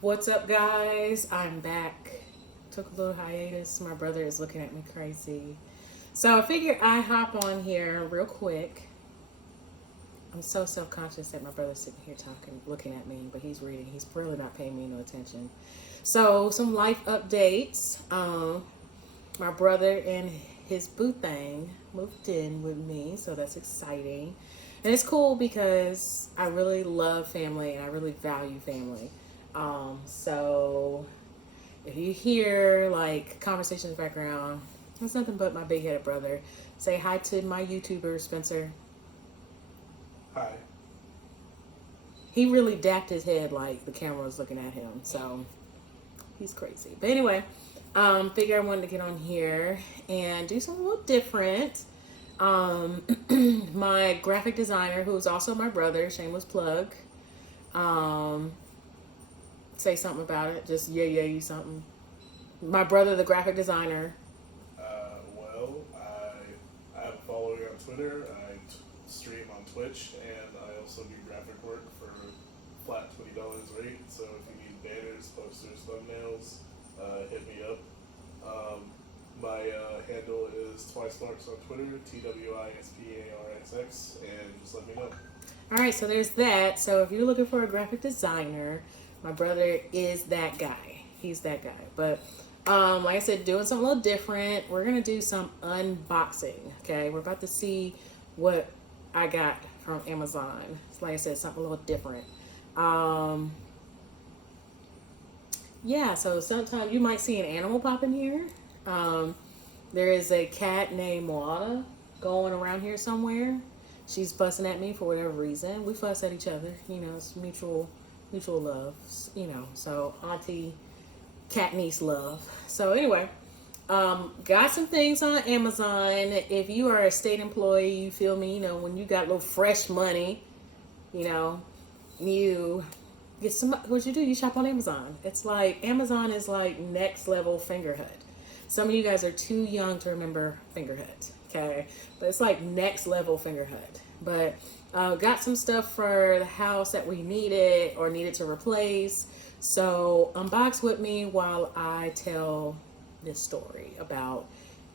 What's up, guys? I'm back. Took a little hiatus. My brother is looking at me crazy. So I figured I hop on here real quick. I'm so self conscious that my brother's sitting here talking, looking at me, but he's reading. He's really not paying me no attention. So, some life updates. My brother and his boo thing moved in with me, so that's exciting. And it's cool because I really love family and I really value family. So if you hear like conversations background, it's nothing but my big headed brother. Say hi to my YouTuber, Spencer. Hi. He really dapped his head like the camera was looking at him. So he's crazy. But anyway, figure I wanted to get on here and do something a little different. Um, my graphic designer, who's also my brother, shameless plug, um, say something about it. Just yeah, you something. My brother, the graphic designer. I have a follower on Twitter. Stream on Twitch, and I also do graphic work for flat $20 rate. So if you need banners, posters, thumbnails, hit me up. Um, my handle is twicemarks on Twitter, TWISPARXX, and just let me know. All right, so there's that. So if you're looking for a graphic designer, my brother is that guy. He's that guy. But like I said, doing something a little different. We're gonna do some unboxing. Okay, we're about to see what I got from Amazon. So like I said, something a little different. Um, yeah, so sometimes you might see an animal pop in here. Um, there is a cat named Moana going around here somewhere. She's fussing at me for whatever reason. We fuss at each other. You know, it's mutual love. You know, so auntie, cat niece love. So anyway, got some things on Amazon. If you are a state employee, you feel me. You know, when you got a little fresh money, you know, you get some. What you do? You shop on Amazon. It's like Amazon is like next level fingerhood. Some of you guys are too young to remember fingerhood. Okay, but it's like next level fingerhood. But got some stuff for the house that we needed or needed to replace. So unbox with me while I tell this story about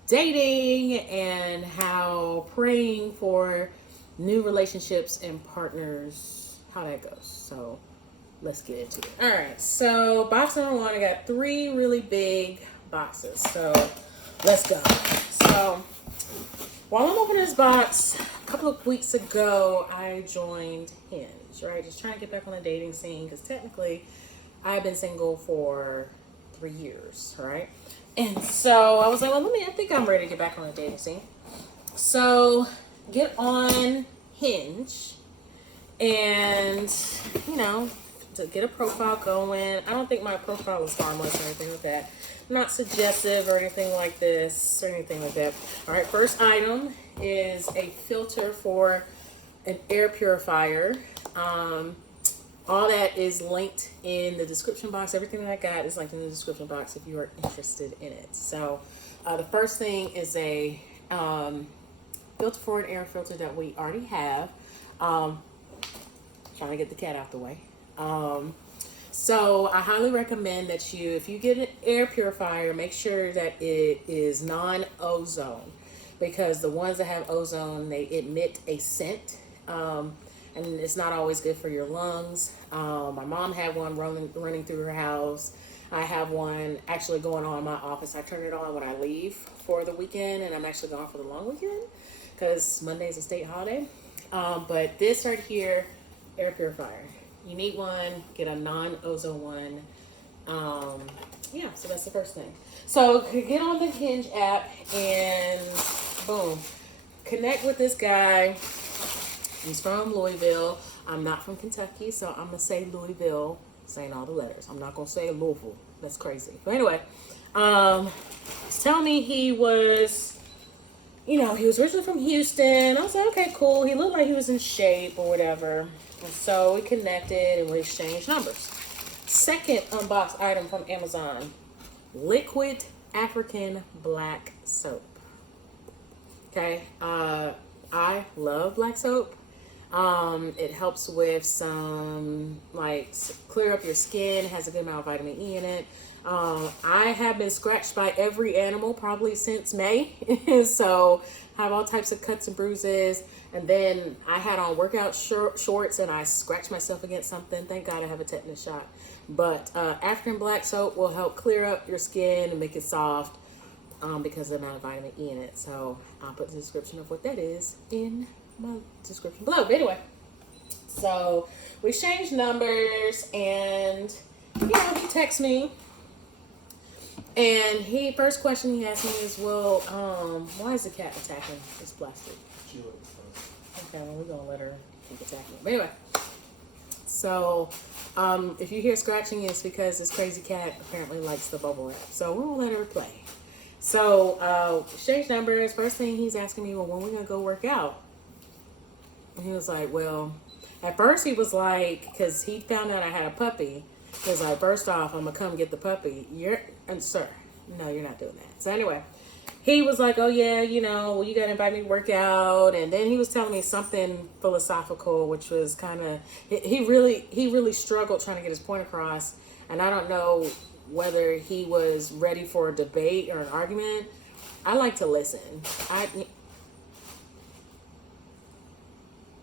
dating and how praying for new relationships and partners, how that goes. So let's get into it. All right, so box number one, I got three really big boxes. So let's go. So while I'm opening this box, a couple of weeks ago, I joined Hinge, right? Just trying to get back on the dating scene because technically I've been single for 3 years, right? And so I was like, well, I think I'm ready to get back on the dating scene. So get on Hinge and, you know, to get a profile going. I don't think my profile is harmless or anything like that. I'm not suggestive or anything like this or anything like that. All right, first item is a filter for an air purifier. All that is linked in the description box. Everything that I got is linked in the description box if you are interested in it. So the first thing is a filter for an air filter that we already have. Trying to get the cat out the way. So I highly recommend that if you get an air purifier, make sure that it is non-ozone because the ones that have ozone, they emit a scent. And it's not always good for your lungs. My mom had one running through her house. I have one actually going on in my office. I turn it on when I leave for the weekend, and I'm actually gone for the long weekend because Monday is a state holiday. But this right here, air purifier. You need one, get a non-ozone one. Yeah, so that's the first thing. So get on the Hinge app and boom, connect with this guy. He's from Louisville. I'm not from Kentucky, so I'm going to say Louisville, saying all the letters. I'm not going to say Louisville. That's crazy. But anyway, he's telling me he was originally from Houston. I was like, okay, cool. He looked like he was in shape or whatever. And so we connected and we exchanged numbers. Second unboxed item from Amazon, liquid African black soap. Okay, I love black soap. It helps with some, like, clear up your skin. It has a good amount of vitamin E in it. I have been scratched by every animal probably since May. So I have all types of cuts and bruises. And then I had on workout shorts and I scratched myself against something. Thank God I have a tetanus shot. But African black soap will help clear up your skin and make it soft because of the amount of vitamin E in it. So I'll put the description of what that is in my description below. But anyway, so we exchanged numbers and, you know, he texts me. And first question he asked me is, well, why is the cat attacking this plastic? She likes us. Okay, well, we're going to let her keep attacking. But anyway, so if you hear scratching, it's because this crazy cat apparently likes the bubble wrap. So we're going to let her play. So exchange numbers. First thing he's asking me, well, when are we going to go work out? And he was like, well, at first he was like, because he found out I had a puppy. He was like, first off, I'm going to come get the puppy. Sir, no, you're not doing that. So anyway, he was like, oh yeah, you know, well, you got to invite me to work out. And then he was telling me something philosophical, which was kind of, he really struggled trying to get his point across. And I don't know whether he was ready for a debate or an argument. I like to listen.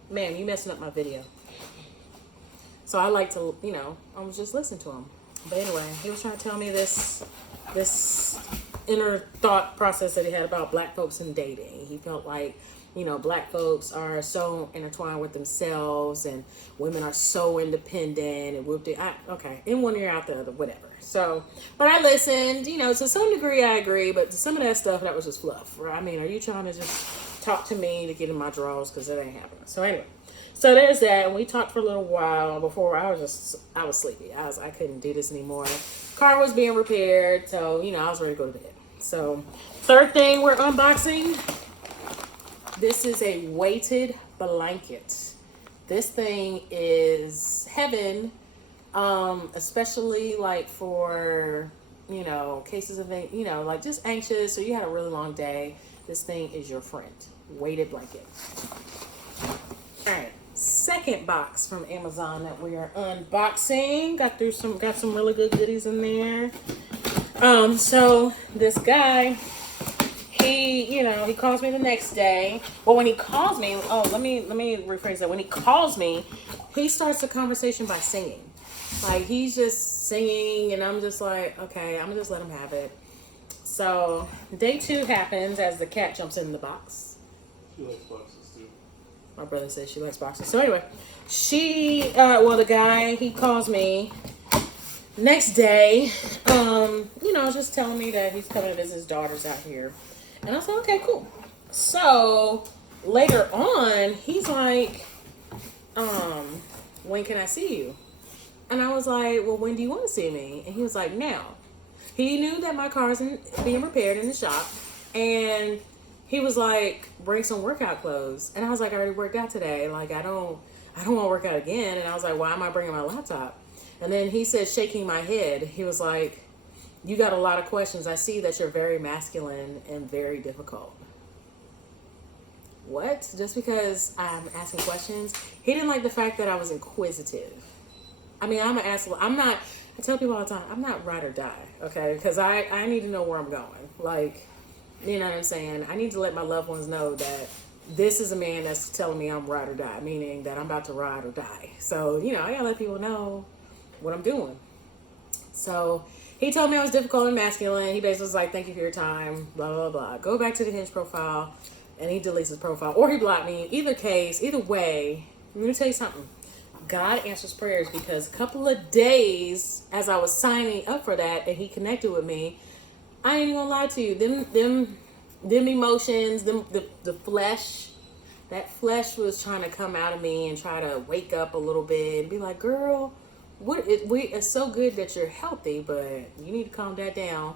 Man, you messing up my video. So I like to, you know, I was just listening to him. But anyway, he was trying to tell me this inner thought process that he had about black folks and dating. He felt like, you know, black folks are so intertwined with themselves and women are so independent and okay, in one ear out the other, whatever. So, but I listened, you know, to some degree I agree, but to some of that stuff, that was just fluff. Right? I mean, are you trying to just talk to me to get in my drawers? Because that ain't happening. So anyway. So there's that, and we talked for a little while before I was sleepy. I couldn't do this anymore. Car was being repaired, so, you know, I was ready to go to bed. So, third thing we're unboxing. This is a weighted blanket. This thing is heaven, especially like for, you know, cases of, you know, like just anxious or you had a really long day. This thing is your friend. Weighted blanket. All right. Second box from Amazon that we are unboxing. Got some really good goodies in there. So this guy, he calls me the next day. Well, when he calls me, let me rephrase that. When he calls me, he starts the conversation by singing. Like he's just singing, and I'm just like, okay, I'm gonna just let him have it. So day 2 happens as the cat jumps in the box. She likes boxes too. My brother says she likes boxes. So anyway, the guy, he calls me next day, just telling me that he's coming to visit his daughters out here. And I said, okay, cool. So later on, he's like, when can I see you? And I was like, well, when do you want to see me? And he was like, now. He knew that my car's being repaired in the shop. And he was like, bring some workout clothes. And I was like, I already worked out today. Like, I don't want to work out again. And I was like, why am I bringing my laptop? And then he said, shaking my head, he was like, you got a lot of questions. I see that you're very masculine and very difficult. What? Just because I'm asking questions? He didn't like the fact that I was inquisitive. I mean, I tell people all the time, I'm not ride or die, okay? Because I need to know where I'm going. Like, you know what I'm saying? I need to let my loved ones know that this is a man that's telling me I'm ride or die, meaning that I'm about to ride or die. So, you know, I gotta let people know what I'm doing. So he told me I was difficult and masculine. He basically was like, thank you for your time, blah, blah, blah. Go back to the Hinge profile, and he deletes his profile. Or he blocked me. Either way, let me tell you something. God answers prayers, because a couple of days as I was signing up for that and he connected with me, I ain't gonna lie to you. Them emotions, the flesh, that flesh was trying to come out of me and try to wake up a little bit and be like, girl, it's so good that you're healthy, but you need to calm that down.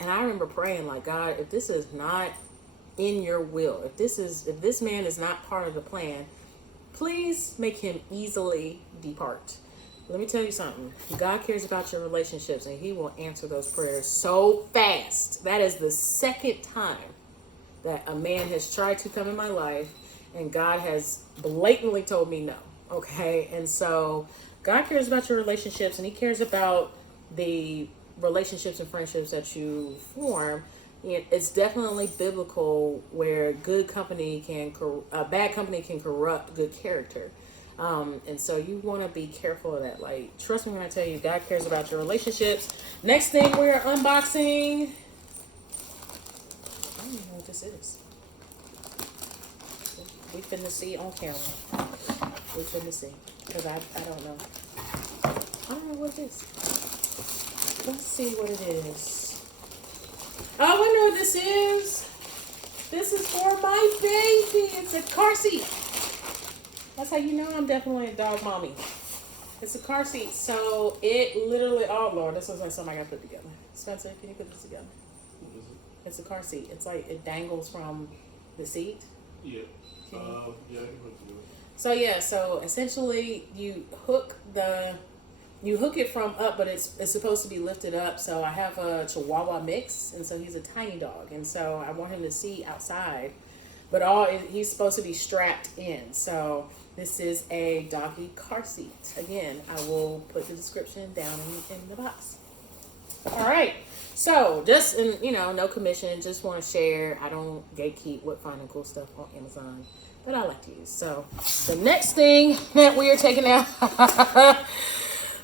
And I remember praying like, God, if this is not in your will, if this man is not part of the plan, please make him easily depart. Let me tell you something. God cares about your relationships, and he will answer those prayers so fast. That is the second time that a man has tried to come in my life, And God has blatantly told me no. Okay. And so God cares about your relationships, and He cares about the relationships and friendships that you form. It's definitely biblical where bad company can corrupt good character. And so you want to be careful of that. Like, trust me when I tell you, God cares about your relationships. Next thing we're unboxing. I don't even know what this is. We finna see on camera. We finna see. Because I don't know. I don't know what it is. Let's see what it is. Oh, I know what this is. This is for my baby. It's a car seat. That's how you know I'm definitely a dog mommy. It's a car seat. So it literally, oh Lord, this looks like something I gotta put together. Spencer, can you put this together? What is it? It's a car seat. It's like it dangles from the seat. Yeah. Yeah, I can put it together. So yeah, so essentially you hook it from up, but it's supposed to be lifted up. So I have a Chihuahua mix, and so he's a tiny dog, and so I want him to see outside, but he's supposed to be strapped in. So this is a doggy car seat. Again, I will put the description down in the box. All right. So just no commission. Just want to share. I don't gatekeep with finding cool stuff on Amazon that I like to use. So the next thing that we are taking out.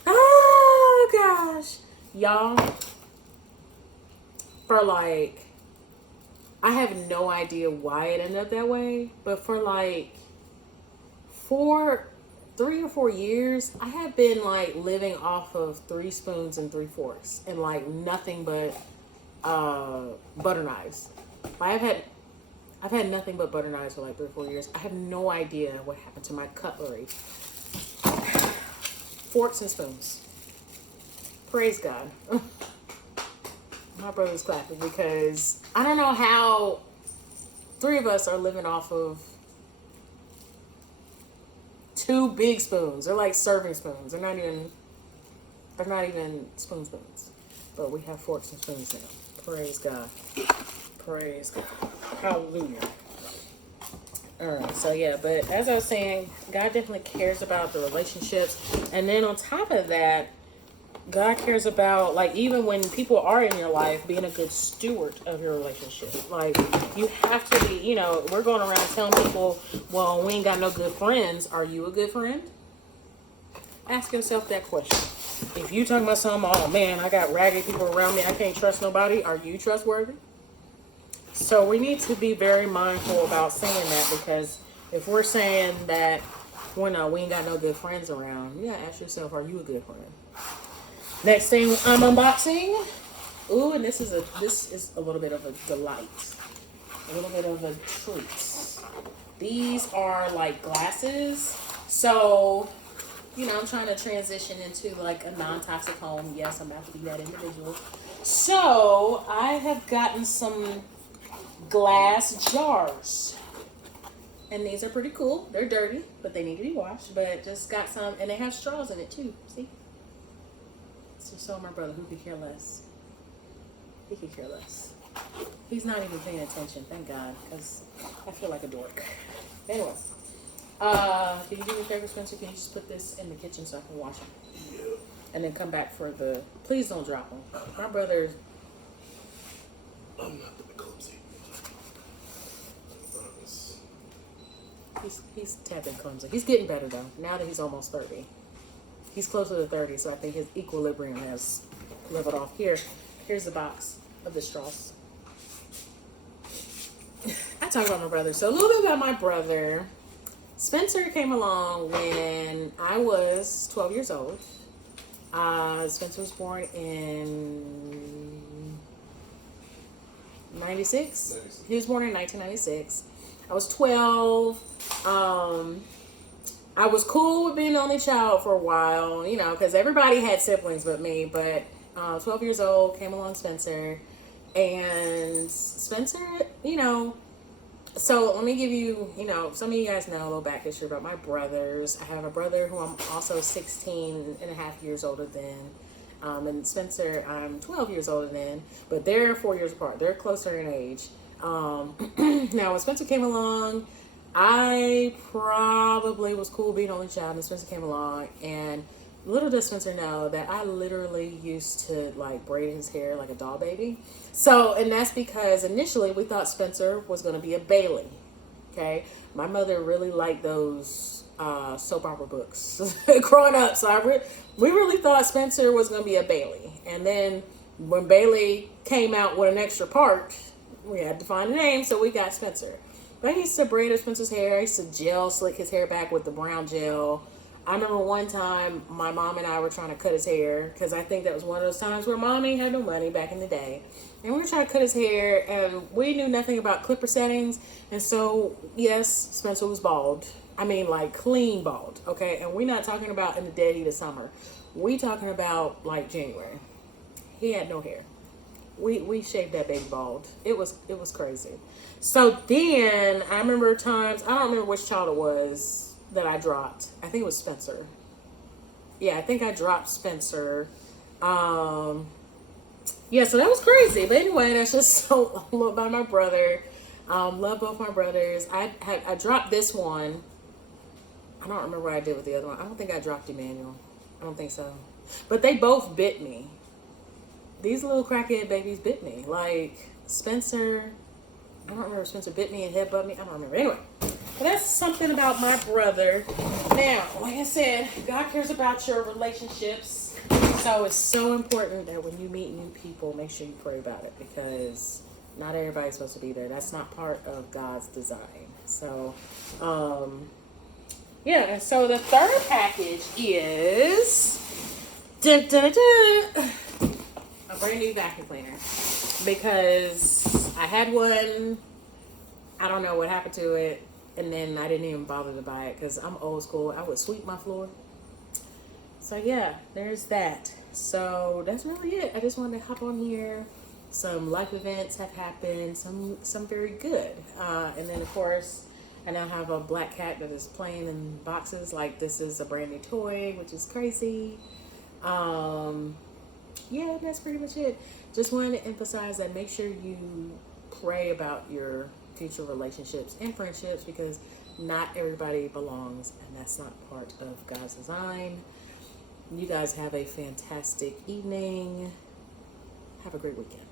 Oh gosh, y'all. For like, I have no idea why it ended up that way, but for like 3 or 4 years, I have been like living off of 3 spoons and 3 forks and like nothing but butter knives. I've had nothing but butter knives for like 3 or 4 years. I have no idea what happened to my cutlery. Forks and spoons. Praise God. My brother's clapping because I don't know how 3 of us are living off of 2 big spoons. They're like serving spoons. They're not even spoons. But we have forks and spoons now. Praise God. Praise God. Hallelujah. Alright, so yeah, but as I was saying, God definitely cares about the relationships. And then on top of that, God cares about, like, even when people are in your life, being a good steward of your relationship. Like, you have to be, we're going around telling people, well, we ain't got no good friends. Are you a good friend? Ask yourself that question. If you talking about something, oh man, I got ragged people around me, I can't trust nobody. Are you trustworthy? So we need to be very mindful about saying that, because if we're saying that, we ain't got no good friends around, you gotta ask yourself, are you a good friend? Next thing I'm unboxing. Ooh, and this is a little bit of a delight. A little bit of a treat. These are like glasses. So, I'm trying to transition into like a non-toxic home. Yes, I'm about to be that individual. So I have gotten some glass jars. And these are pretty cool. They're dirty, but they need to be washed. But just got some, and they have straws in it too. See? So show my brother who could care less. He could care less. He's not even paying attention, thank God, because I feel like a dork. Anyway, can you do me a favor, Spencer? Can you just put this in the kitchen so I can wash it? Yeah. And then come back for the. Please don't drop them. My brother. I'm not the clumsy. He's tapping clumsy. He's getting better though. Now that he's almost 30. He's closer to 30, so I think his equilibrium has leveled off. Here's the box of the straws. I talk about my brother. So a little bit about my brother. Spencer came along when I was 12 years old. Spencer was born in 96. He was born in 1996. I was 12. I was cool with being the only child for a while, because everybody had siblings but me. But 12 years old, came along Spencer. And Spencer, so let me give you, some of you guys know a little back history about my brothers. I have a brother who I'm also 16 and a half years older than. And Spencer, I'm 12 years older than. But they're 4 years apart. They're closer in age. Now, when Spencer came along, I probably was cool being only child, and Spencer came along, and little does Spencer know that I literally used to like braid his hair like a doll baby. So, and that's because initially we thought Spencer was going to be a Bailey. Okay, my mother really liked those soap opera books growing up, so we really thought Spencer was going to be a Bailey. And then when Bailey came out with an extra part, we had to find a name, so we got Spencer. But I used to braid Spencer's hair. I used to gel slick his hair back with the brown gel. I remember one time my mom and I were trying to cut his hair because I think that was one of those times where mom ain't had no money back in the day. And we were trying to cut his hair and we knew nothing about clipper settings. And so, yes, Spencer was bald. I mean, like clean bald, okay? And we're not talking about in the dead heat of summer. We talking about like January. He had no hair. We shaved that baby bald. It was crazy. So then I remember times, I don't remember which child it was that I dropped. I think it was Spencer. Yeah, I think I dropped Spencer. Yeah, so that was crazy. But anyway, that's just so loved by my brother. Love both my brothers. I dropped this one. I don't remember what I did with the other one. I don't think I dropped Emmanuel. I don't think so. But they both bit me. These little crackhead babies bit me. Like Spencer, I don't remember if Spencer bit me and headbutt me. I don't remember. Anyway, but that's something about my brother. Now, like I said, God cares about your relationships. So it's so important that when you meet new people, make sure you pray about it because not everybody's supposed to be there. That's not part of God's design. So, yeah. And so the third package is dun, dun, dun, a brand new vacuum cleaner because I had one. I don't know what happened to it, and then I didn't even bother to buy it because I'm old school. I would sweep my floor. So yeah, there's that. So that's really it. I just wanted to hop on here. Some life events have happened. Some very good. And then of course, I now have a black cat that is playing in boxes. Like this is a brand new toy, which is crazy. Yeah, that's pretty much it. Just wanted to emphasize that make sure you pray about your future relationships and friendships because not everybody belongs and that's not part of God's design. You guys have a fantastic evening. Have a great weekend.